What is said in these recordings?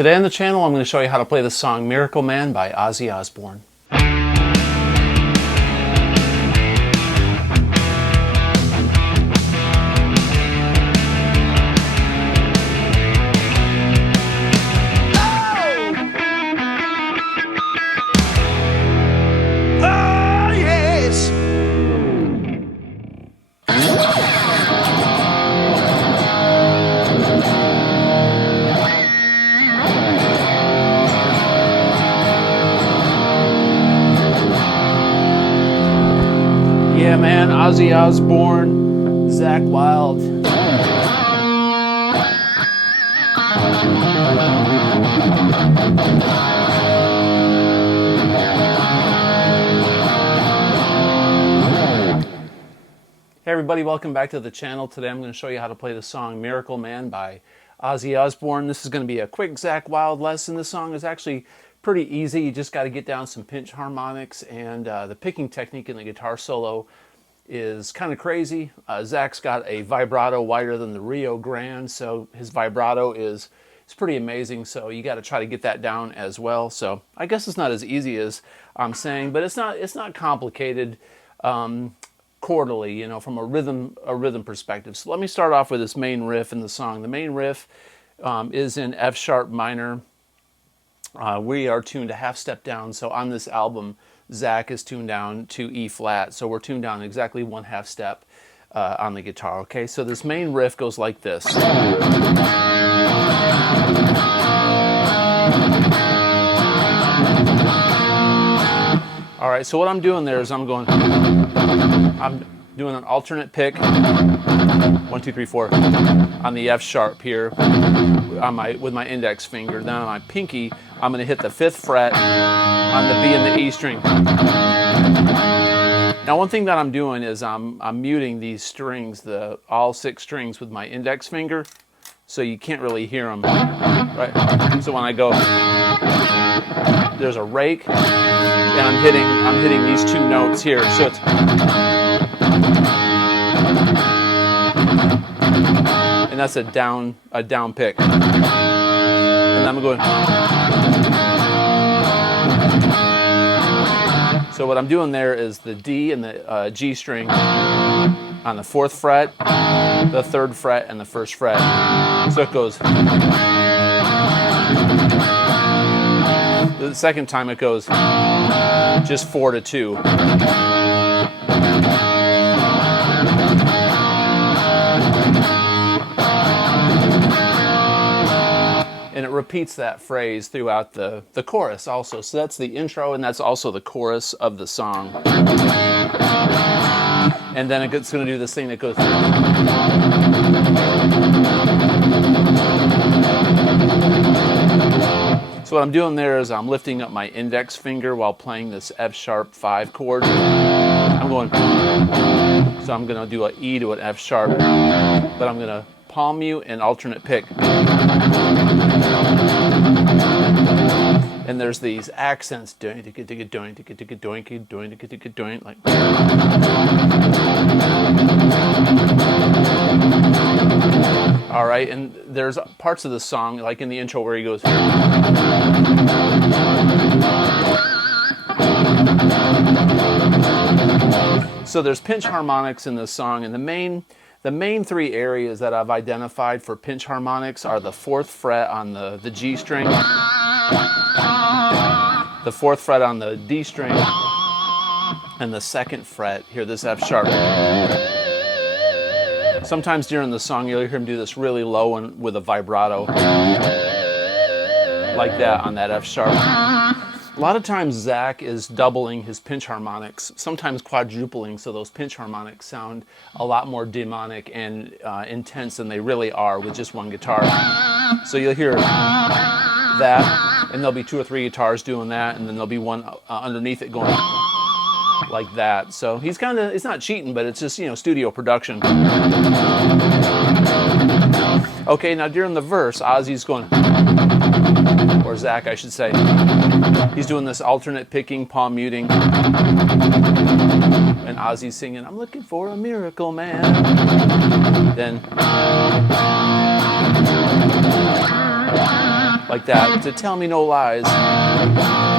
Today on the channel, I'm going to show you how to play the song Miracle Man by Ozzy Osbourne. Yeah, man, Ozzy Osbourne, Zakk Wylde. Hey everybody, welcome back to the channel. Today I'm going to show you how to play the song Miracle Man by Ozzy Osbourne. This is going to be a quick Zakk Wylde lesson. This song is actually pretty easy. You just got to get down some pinch harmonics, and the picking technique in the guitar solo is kind of crazy. Zakk's got a vibrato wider than the Rio Grande, so his vibrato is pretty amazing. So you got to try to get that down as well. So I guess it's not as easy as I'm saying, but it's not complicated chordally, you know, from a rhythm perspective. So let me start off with this main riff in the song. The main riff is in F sharp minor. We are tuned a half step down, so on this album Zakk is tuned down to E flat, so we're tuned down exactly 1/2 step on the guitar. Okay, so this main riff goes like this. Alright, so what I'm doing there is I'm doing an alternate pick, 1, 2, 3, 4, on the F sharp here with my index finger. Then on my pinky, I'm going to hit the 5th fret on the B and the E string. Now one thing that I'm doing is I'm muting these strings, all 6 strings, with my index finger, so you can't really hear them, right? So when I go, there's a rake, and I'm hitting these 2 notes here, so it's, and that's a down pick, and I'm going. So what I'm doing there is the D and the G string on the 4th fret, the 3rd fret, and the 1st fret. So it goes. The second time it goes just 4 to 2. And it repeats that phrase throughout the chorus also. So that's the intro, and that's also the chorus of the song. And then it's going to do this thing that goes. So what I'm doing there is I'm lifting up my index finger while playing this F sharp 5 chord. I'm going. So I'm going to do an E to an F sharp, but I'm going to palm mute and alternate pick. And there's these accents, like. All right, and there's parts of the song, like in the intro, where he goes. So there's pinch harmonics in this song, and the main 3 areas that I've identified for pinch harmonics are the 4th fret on the G string, the 4th fret on the D string, and the 2nd fret here, this F sharp. Sometimes during the song you'll hear him do this really low and with a vibrato, like that on that F sharp. A lot of times Zakk is doubling his pinch harmonics, sometimes quadrupling, so those pinch harmonics sound a lot more demonic and intense than they really are with just one guitar. So you'll hear that, and there'll be 2 or 3 guitars doing that, and then there'll be one underneath it going like that. So it's not cheating, but it's just, you know, studio production. Okay, now during the verse, Ozzy's going, or Zakk, I should say. He's doing this alternate picking, palm muting, and Ozzy's singing, "I'm looking for a miracle man." Then like that. To tell me no lies,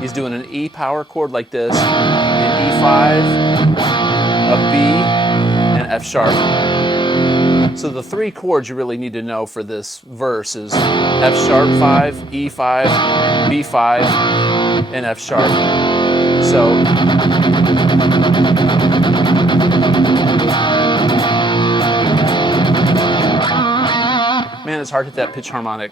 he's doing an E power chord like this, an E5, a B, and F sharp. So the three chords you really need to know for this verse is F sharp 5, E5, B5, and F sharp. So man, it's hard to hit that pitch harmonic.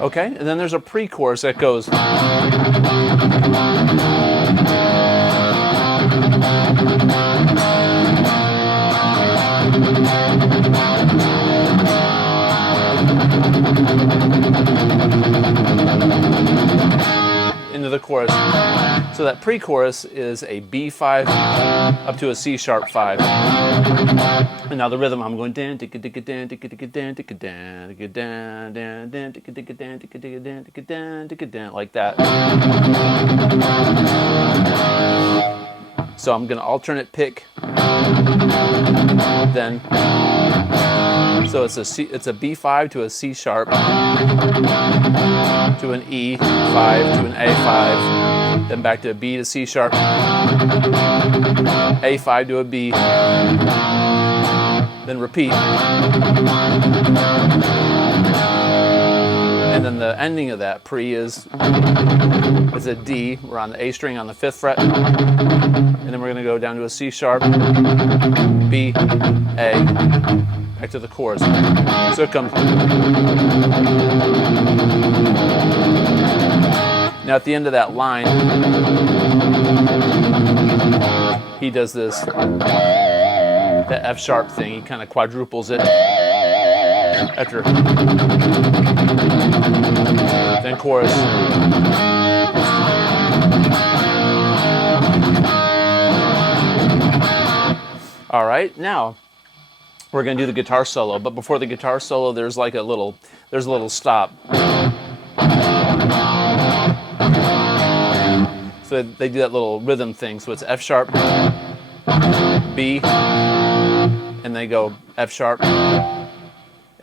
Okay, and then there's a pre-chorus that goes. Into the chorus. So that pre-chorus is a B5 up to a C sharp 5. And now the rhythm, I'm going dan ticka ticka dan ticka ticka dan ticka dan ticka dan dan dan ticka ticka dan ticka ticka dan ticka dan ticka dan, like that. So I'm going to alternate pick. Then so it's a B5 to a C sharp to an E5 to an A5, then back to a B to C sharp, A5 to a B, then repeat. And then the ending of that pre is a D. We're on the A string on the 5th fret, and then we're going to go down to a C sharp, B, A, back to the chorus. So it comes. Now at the end of that line, he does this, that F sharp thing. He kind of quadruples it after. Then chorus. All right, now we're going to do the guitar solo, but before the guitar solo, there's a little stop. So they do that little rhythm thing. So it's F sharp, B, and they go F sharp, and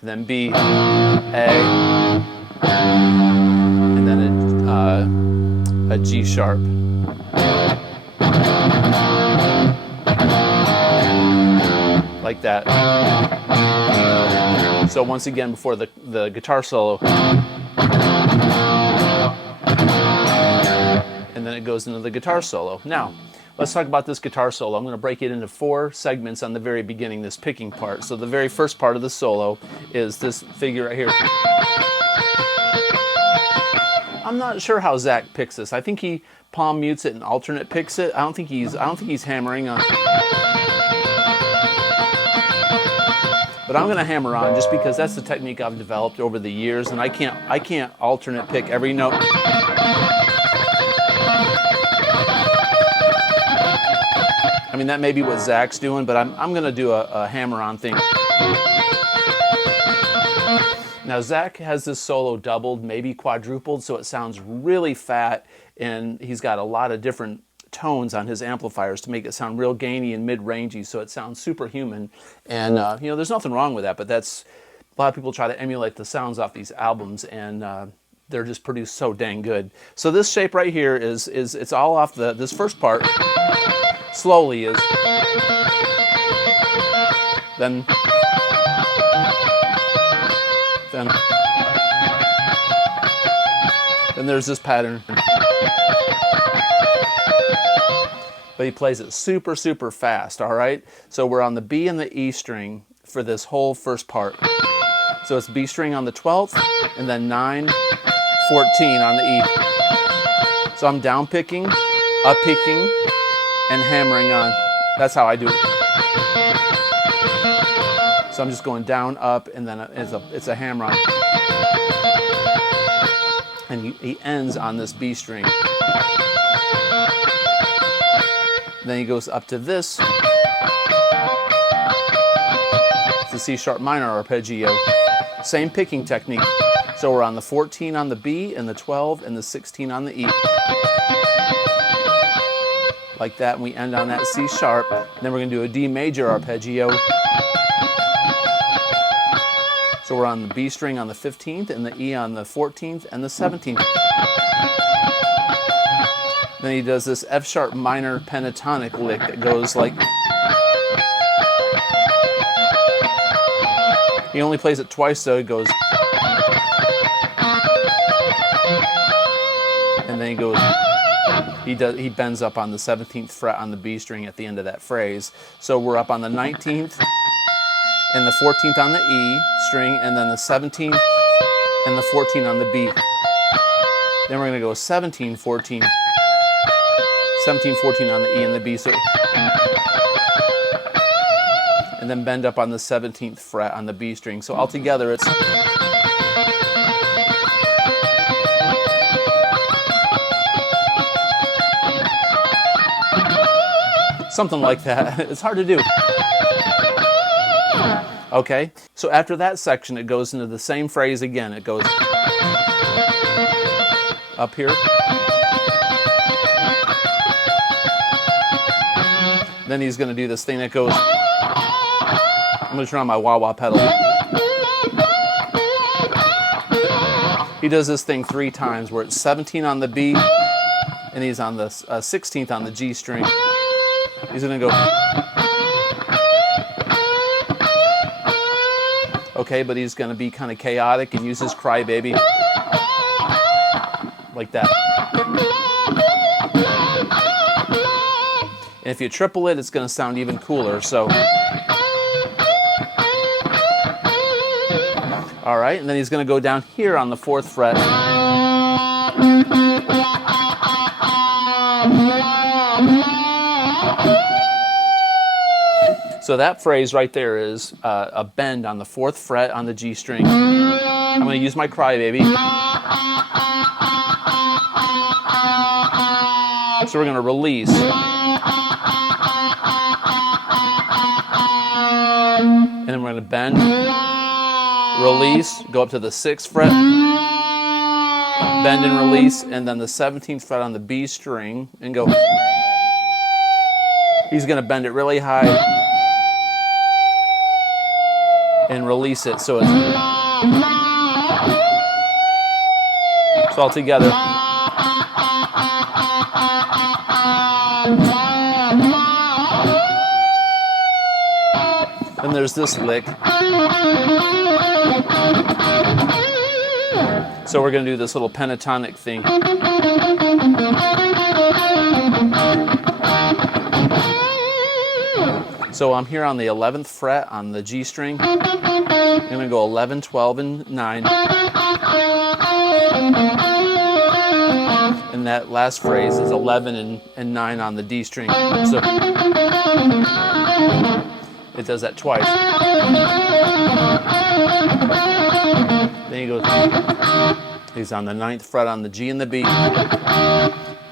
then B, A, and then a G sharp. Like that. So once again, before the guitar solo, and then it goes into the guitar solo. Now, let's talk about this guitar solo. I'm going to break it into 4 segments on the very beginning, this picking part. So the very first part of the solo is this figure right here. I'm not sure how Zakk picks this. I think he palm mutes it and alternate picks it. I don't think he's hammering on. But I'm going to hammer on just because that's the technique I've developed over the years, and I can't alternate pick every note. I mean, that may be what Zakk's doing, but I'm going to do a hammer on thing. Now Zakk has this solo doubled, maybe quadrupled, so it sounds really fat, and he's got a lot of different tones on his amplifiers to make it sound real gainy and mid-rangey, so it sounds superhuman. And there's nothing wrong with that, but that's a lot of people try to emulate the sounds off these albums, and they're just produced so dang good. So this shape right here is it's all off this first part. Slowly is then there's this pattern. But he plays it super, super fast, all right? So we're on the B and the E string for this whole first part. So it's B string on the 12th, and then 9, 14 on the E. So I'm down picking, up picking, and hammering on. That's how I do it. So I'm just going down, up, and then it's a hammer on. And he ends on this B string. Then he goes up to this. It's the C sharp minor arpeggio. Same picking technique. So we're on the 14 on the B, and the 12, and the 16 on the E. like that, and we end on that C sharp. Then we're going to do a D major arpeggio. So we're on the B string on the 15th, and the E on the 14th, and the 17th. Then he does this F sharp minor pentatonic lick that goes like... He only plays it twice, so it goes... And then he goes... He bends up on the 17th fret on the B string at the end of that phrase. So we're up on the 19th and the 14th on the E string, and then the 17th and the 14th on the B. Then we're going to go 17, 14, 17, 14 on the E and the B. So, and then bend up on the 17th fret on the B string. So altogether it's... Something like that. It's hard to do. Okay, so after that section, it goes into the same phrase again. It goes up here. Then he's going to do this thing that goes... I'm going to turn on my wah-wah pedal. He does this thing 3 times, where it's 17 on the B, and he's on the 16th on the G string. He's going to go... Okay, but he's going to be kind of chaotic and use his crybaby. Like that. And if you triple it, it's going to sound even cooler, so... Alright, and then he's going to go down here on the 4th fret. So that phrase right there is a bend on the 4th fret on the G string. I'm going to use my crybaby. So we're going to release. And then we're going to bend, release, go up to the 6th fret, bend and release, and then the 17th fret on the B string, and go. He's going to bend it really high and release it, so it's all together. Then there's this lick. So we're going to do this little pentatonic thing. So I'm here on the 11th fret on the G string. I'm going to go 11, 12, and 9. And that last phrase is 11 and 9 on the D string. So it does that twice. Then he goes, he's on the 9th fret on the G and the B.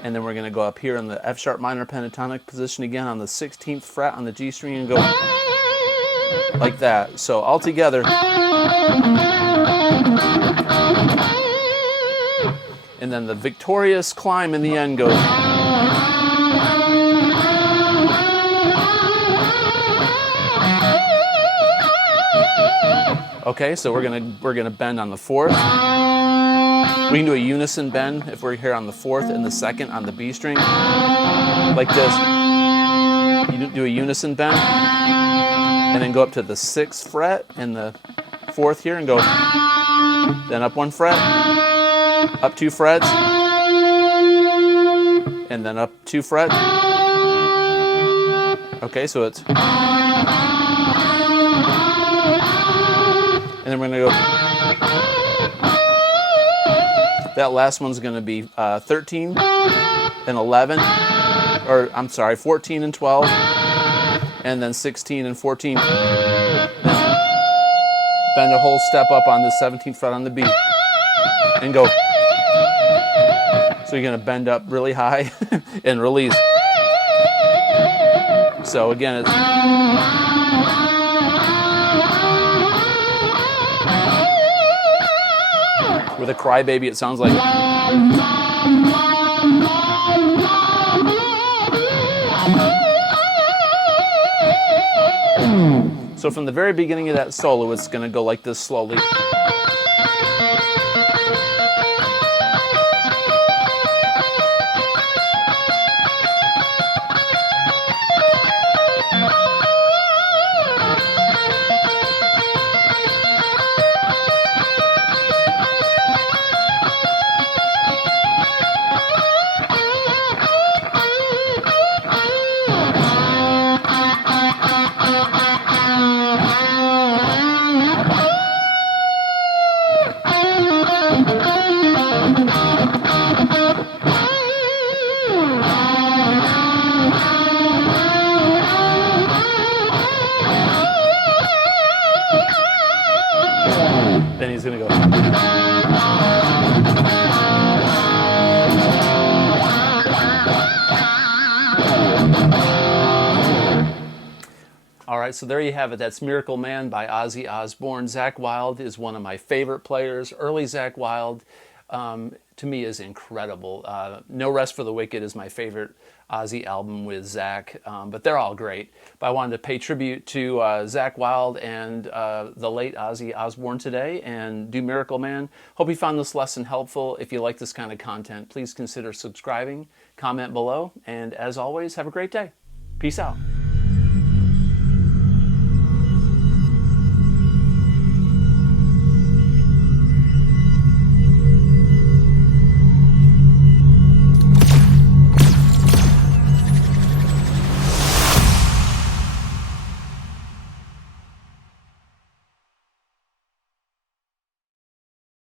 And then we're going to go up here in the F sharp minor pentatonic position again on the 16th fret on the G string and go like that. So all together. And then the victorious climb in the end goes. Okay, so we're gonna bend on the 4th. We can do a unison bend if we're here on the 4th and the 2nd on the B string, like this. You do a unison bend, and then go up to the 6th fret and the 4th here, and go. Then up 1 fret, up 2 frets, and then up 2 frets. Okay, so it's. And then we're going to go. That last one's going to be 13 and 11, or I'm sorry, 14 and 12, and then 16 and 14. Then bend a whole step up on the 17th fret on the B, and go. So you're going to bend up really high and release. So again, it's. With a crybaby, it sounds like. So from the very beginning of that solo, it's going to go like this slowly. Then he's going to go. All right, so there you have it. That's Miracle Man by Ozzy Osbourne. Zakk Wylde is one of my favorite players. Early Zakk Wylde, to me, is incredible. No Rest for the Wicked is my favorite Ozzy album with Zakk, but they're all great. But I wanted to pay tribute to Zakk Wylde and the late Ozzy Osbourne today and do Miracle Man. Hope you found this lesson helpful. If you like this kind of content, please consider subscribing, comment below, and as always, have a great day. Peace out.